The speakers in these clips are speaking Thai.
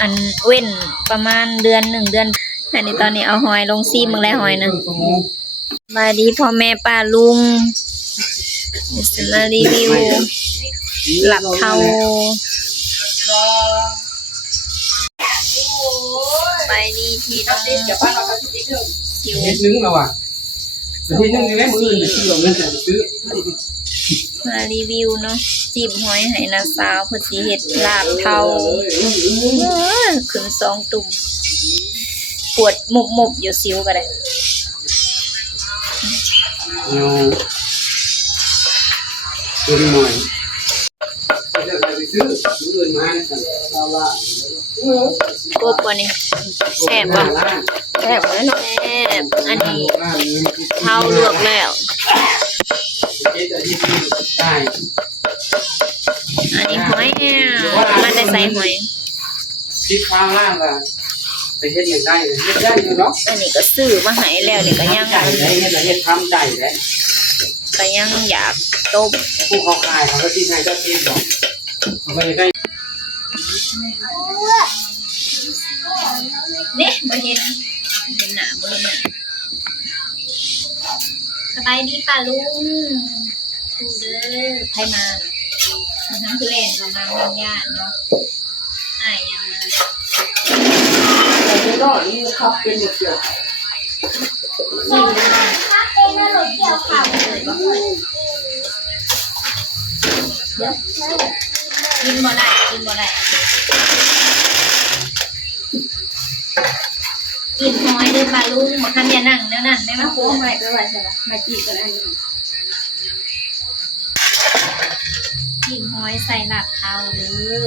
อันเว้นประมาณเดือน1 เดือนอันนี้ตอนนี้เอาหอยลงซีมึงแล้วหอยนะมาดีพ่อแม่ป้าลุงจะมารีวิวหลับเทาไปดีทีน้องสิว เฮ็ดนึงแล้วอ่ะเฮ็ดนึงได้มื้ออื่นซื้อเอาเงินจะซื้อมารีวิวเนาะจีบหอยให้นาสาวเพื่อสิเฮ็ดลาบเทาขึ้น2 ตุ่มปวดมุบอยู่สิวก็ได้เอาตัวหน่อยเดี๋ยวไปซื้อมื้ออื่นมาสั่นเอาละ กบบ่นี่แซ่บบ่แซ่บเลยเนาะแซ่บอันนี้เทาลวกแล้วอันนี้หอยมันได้ใส่หอยคิดข้าวล่างล่ะไปเฮ็ดอย่างได้เฮ็ดได้อยู่เนาะอันนี้ก็ซื้อมาให้แล้วนี่ก็ยังใจได้เฮ็ดละเฮ็ดทำใจได้ก็ยังอยากต้มผู้เขาขายเขาก็สิให้เจ้าที่บอกเขาก็จะได้นี่บ่เห็นหน้าบ่เห็นหน้าสบายดีป่ะลุงดูเด้อไผมาทั้งคือเล่นประมาณบางญาติเนาะอ้ายยังมาแต่ก็นี่ครับเป็นเกี่ยวกินถ้าเป็นขนมเกี่ยวข้าวเลยบ่เดี๋ยวกินบ่ได้กินหอยเด้อป่ะลุงบ่ทันอย่านั่งแนวนั้นได้มั้ยโค้งไว้ก็ไว้ใช่ป่ะมากินกันอันนี้กินหอยใส่ลาบเทาเด้อ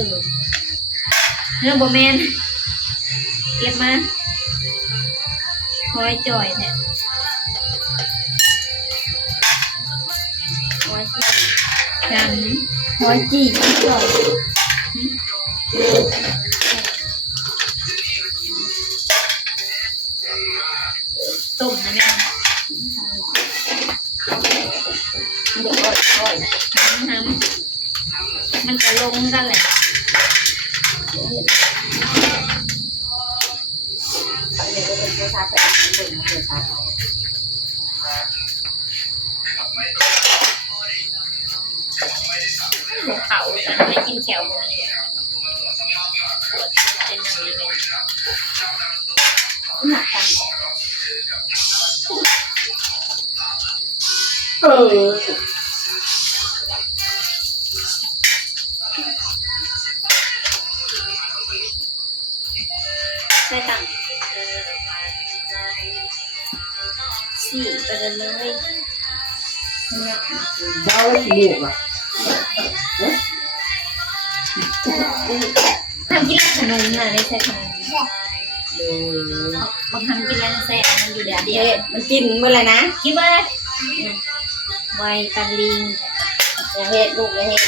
เนื้อบ่แม่นเก็บมาหอยจ่อยแท้หอยจีกันหอยจีจ่อยต้มนะแม่เด็กอ่อยๆน้ำมันจะลงกันแหละหัวเขาไม่กินแขวบ่มีเป็นนั่งเลยหนักกันใส่ตังสี่ไปเลยเจ้าไว้กี่โมงอ่ะทำกินขนมน่ะได้ใส่ขนมบางทำกินแล้วแซ่บมันอยู่เดียวมันกินเมื่อไรนะกินเมื่อไรไวปันลิงอย่าเฮ็ดลูกอย่าเฮ็ด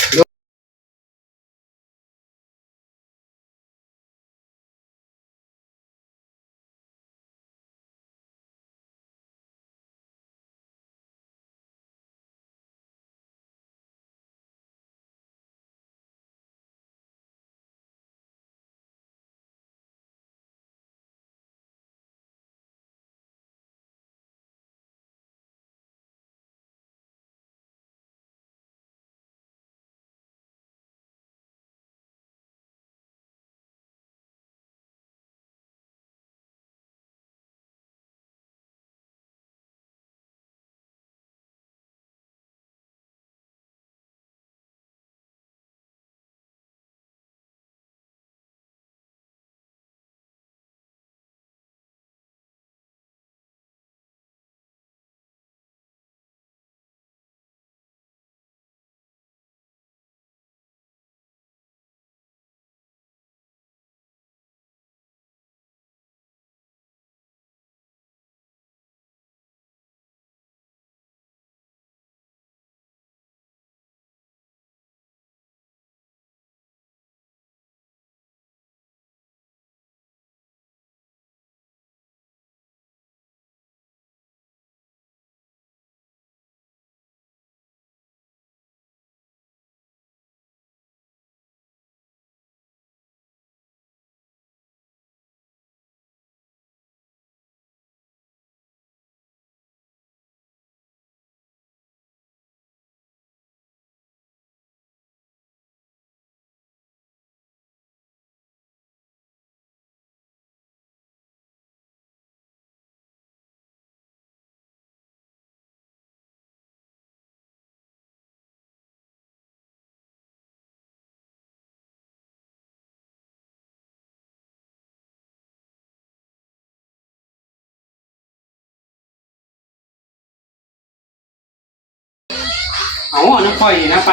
เอาน้ำค่อยนี่นะไป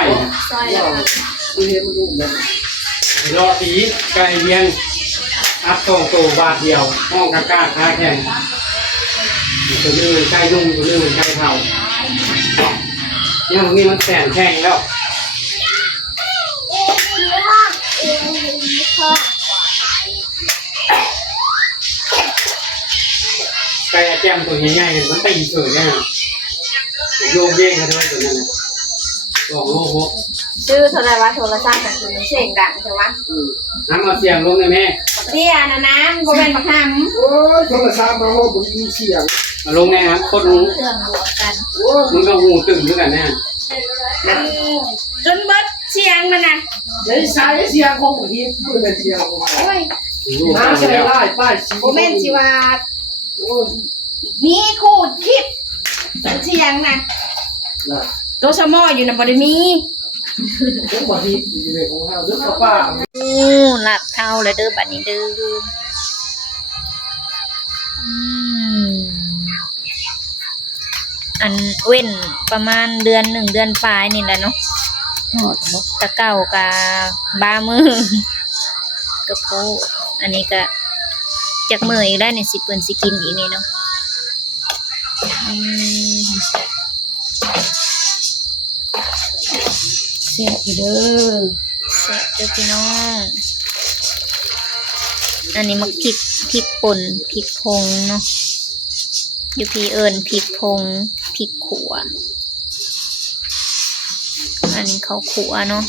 ซอยแล้วค่ะ รอตีไก่เลี้ยงอัดโตบาทเดียวห้องกากาค้าแข่งตัวนึงมันไก่นุ่มตัวนึงมันไก่เผาเนี่ยตรงนี้มันแสนแข่งแล้วไก่แจ่มตัวใหญ่ๆมันตีเฉยเนี่ยโยกเย่งกันด้วยตัวนั้นนะ2 โล 6 ชื่อโทรศัพท์โทรศัพท์คือมันเสียงดังใช่ไหม น้ำมาเสียงลงเลยแม่ เสียนะน้ำบ่เป็นบักหำ โอ้ยโทรศัพท์มาว่าผมยินเสียง มาลงแน่ครับคน เครื่องบวกกัน โอ้ย มึงก็หูตึงด้วยกันแน่ มันจนเบิดเสียงมันนะ เดี๋ยวสายเสียงของผมที่พูดเป็นเสียงของ โอ้ย น้ำใส่ไล่ป้ายสี บ่แม่นสิว่า โอ้ย มีขูดคลิปเสียงนะตัวสมออยู่นะบ่ได้มี ผมบอกที่อยู่ในของเราเรื่องป้า หลับเท่าเลยเด้อบัดนี้เด้ออันเว้นประมาณเดือน1 เดือนปลายนี่แหละเนาะตะเก่ากับบามือกระโพอันนี้ก็จากมืออีกได้วนี่สิเปิ้นสิกินอีกนี่เนาะเสียอยู่เด้อ แซ่บเด้อพี่น้องอันนี้มักพริกป่นพริกพงเนาะอยู่พี่เอิญพริกพงพริกขัวอันนี้เขาขัวเนาะ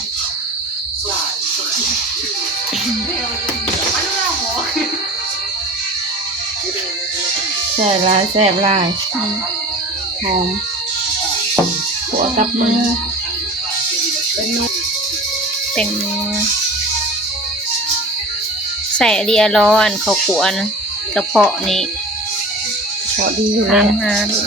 แซ่บหลายแซ่บหลายหอมหัวกับมือ เป็นใส่เรียร้อนเขาขัวนะกระเพาะนี่ พอดีอยู่ ตา แล้ ม ว หาดู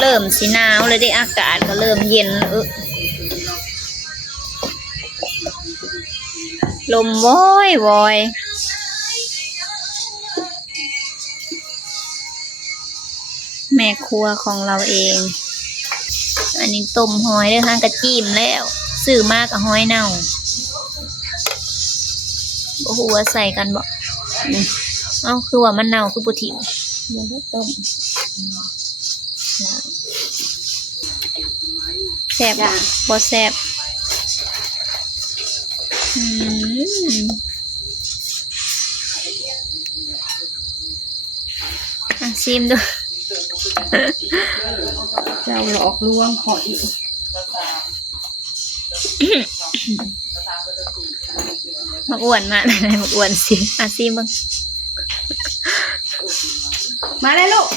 เริ่มสิหนาวเลยได้อากาศก็เริ่มเย็นลมวอยแม่ครัวของเราเอง อันนี้ต้มหอยเด้อห้างกระจิ้มแล้วซื้อมากกับหอยเน่าโอ้โหว่าใส่กันบ่เอ้าคือว่ามันเน่าคือบ่ถิ่ม มันก็ต้ม แซ่บบ่แซ่บชิมดู เจ้าหลอกลวงหอย มาอ้วนมากเลยมาอ้วนสิชิมบ้าง มาเลยลูก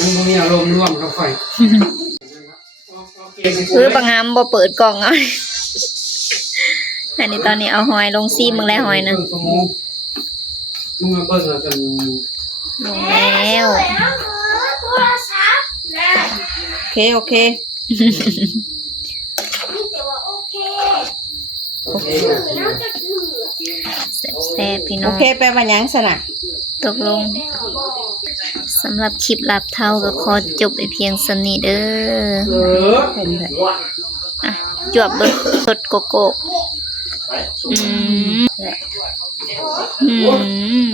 มันมีอารมณ์ร่วมกับไฟ คือปังงามบ่เปิดกล่องเอาอันนี้ตอนนี้เอาหอยลงซีมึงแล้วหอยนะ มึงมาเปิดจน ลงแล้ว โอเคแซ่บๆพี่น้ โอ อง เคแปลว่าหยังสนะ ตกลงสำหรับคลิปลับเท่าก็ขอจบไปเพียงสนิทเด้อ เป็นแบบ อ่ะจวบเบิกสดโกโก้อืม